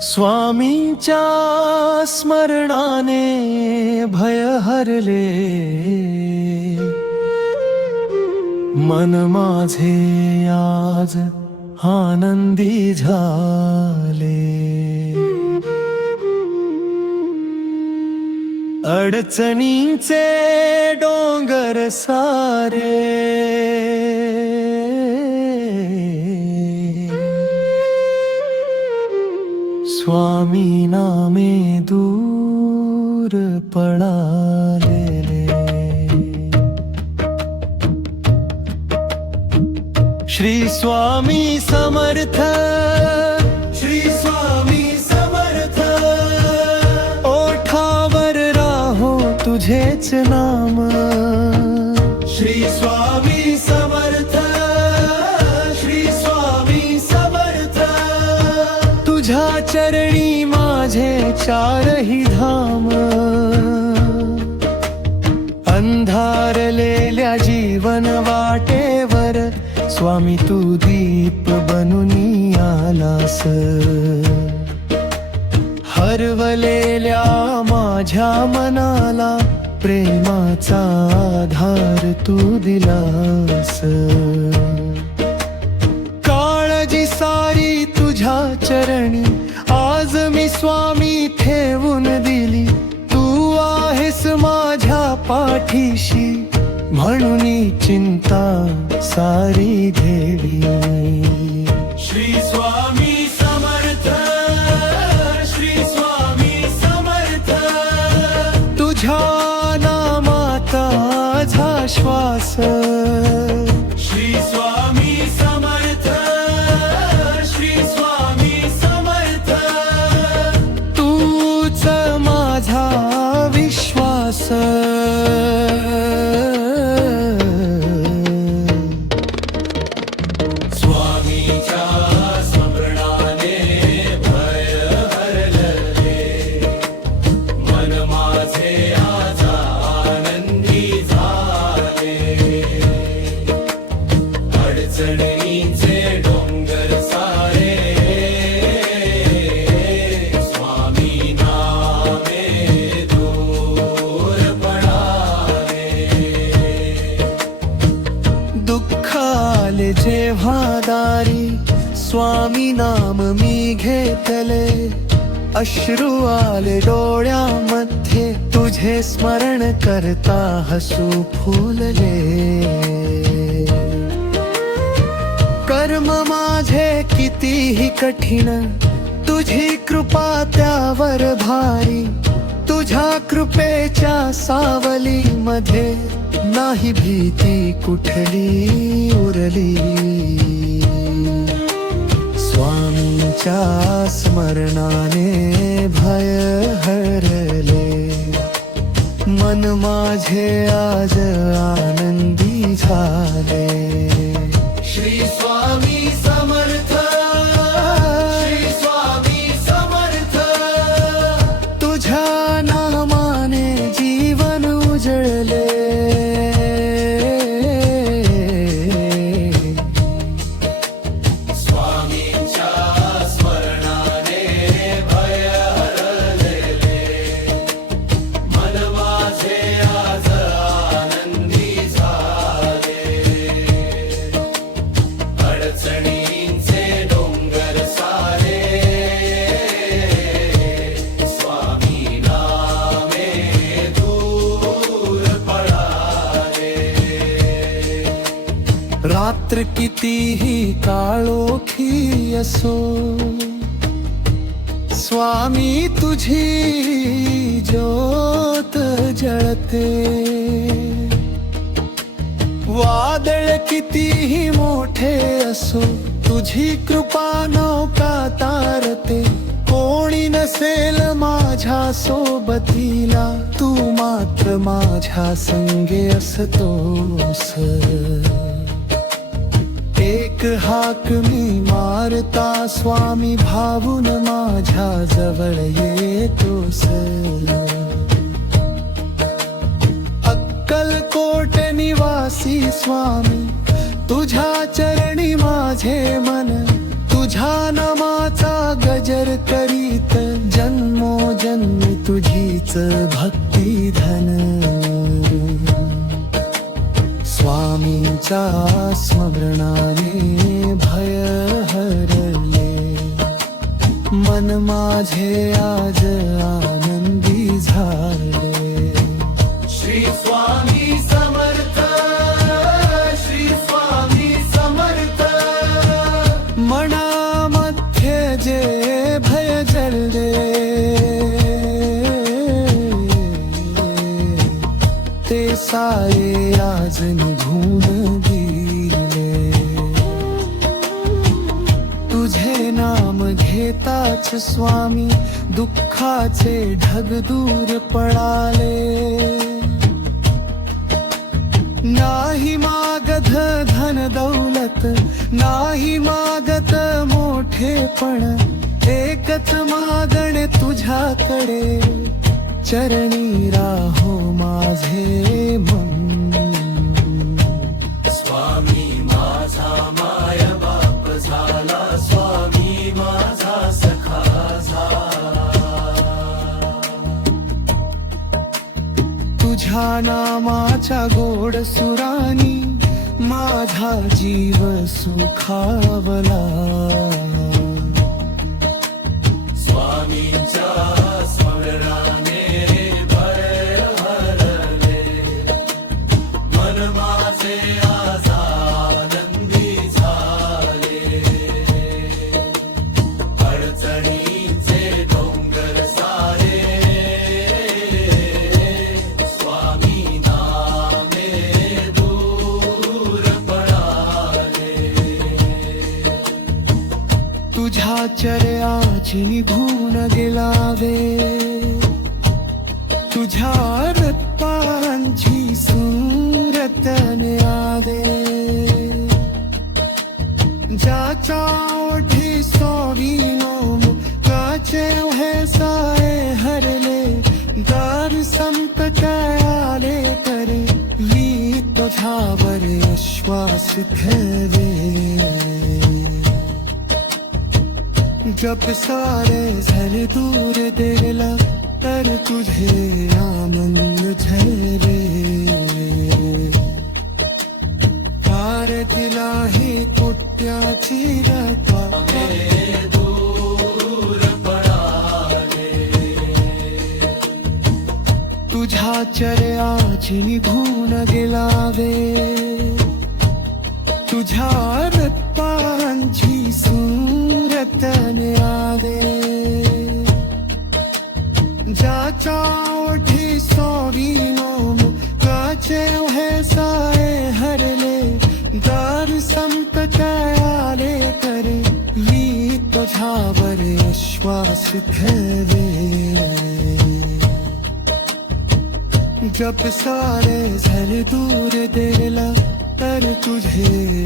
स्वामींच्या स्मरणाने भय हरले, मन माझे आज आनंदी झाले। अडचणींचे डोंगर सारे स्वामी नामे दूर पळालेले। श्री स्वामी समर्थ, श्री स्वामी समर्थ, ओठावर राहो तुझेच नाम। श्री स्वामी समर्थ, श्री स्वामी समर्थ, तुझ्या चरणी माझे चारही धाम। अंधारलेल्या जीवन वाटेवर स्वामी तू दीप बनूनी आलास। हरवलेल्या माझ्या मनाला प्रेमाचा आधार तू दिलास। काळजी सारी तुझ्या चरणी आज मी स्वामी ठेवून दिली। तू आहेस माझ्या पाठीशी म्हणून चिंता सारी घेली। श्री स्वामी समर्थ, श्री स्वामी समर्थ, तुझ्या नामात माझा श्वास। श्री स्वामी समर्थ, श्री स्वामी समर्थ, तूच माझा विश्वास। जेव्हा दारी स्वामी नाम मी घेतले, अश्रू आले डोळ्यामध्ये तुझे स्मरण करता हसू फुलले। कर्म माझे कितीही कठीण तुझी कृपा त्यावर भारी। तुझ्या कृपेच्या सावलीमध्ये नाही भीती कुठली उरली। स्वामींच्या स्मरणाने भय हरले, मन माझे आज आनंदी झाले। श्री स्वामी समर्थ, श्री स्वामी समर्थ, तुझ्या नामाने जीवन उजळले। रात्र कितीही काळोखी असो, स्वामी तुझी ज्योत जळते। वादळ कितीही मोठे असो, तुझी कृपा नौका तारते। कोणी नसेल माझ्या सोबतीला, तू मात्र माझ्या संगे असतोस। एक हाक मी मारता स्वामी भावून माझ्या जवळ येतोस। अक्कलकोट निवासी स्वामी तुझ्या चरणी माझे मन, तुझ्या नामाचा गजर करी हीच भक्ती धन स्वामींच्या स्मरणाने भय हरले मन माझे आज आनंदी झाले श्री स्वामी समर्थ श्री स्वामी समर्थ मनामध्ये जे भय जळले ते सारे आज निघून गेले तुझे नाम घेताच स्वामी दुःखाचे ढग दूर पळाले नाही मागत धन दौलत नाही मागत मोठेपण एकच मागणे तुझ्याकडे चरणी राहो माझे मन स्वामी माझा माय बाप झाला स्वामी माझा सखा झाला तुझ्या नामाच्या गोड सुरानी माझा जीव सुखावला स्वामींच्या स्मरणाने भय हरले मन माझे आज आनंदी झाले अडचणीचे डोंगर सारे स्वामी नामे दूर पळाले तुझ्या चर्याची निघून गेला वे तुझ्या रत्नांची सूरत आदे ज्याच्या ओठी सोवीनो काचे हे साए हरले दार संत आले करे ली तुझ्यावर विश्वास ठेवे जब सारे झाले दूर देला तर तुझे आनंद झरे कारतीला ही कुट्याची रत्वा दूर पळाले तुझ्या चर्याची निघून गेला वे तुझ्या रत्नांची सूरत आदे ज्याच्या ओठी सोवीनो काचे हे साए हरले दार संत आले करे ली तुझ्यावर विश्वास ठेवे जब सारे झाले दूर देला तर तुझे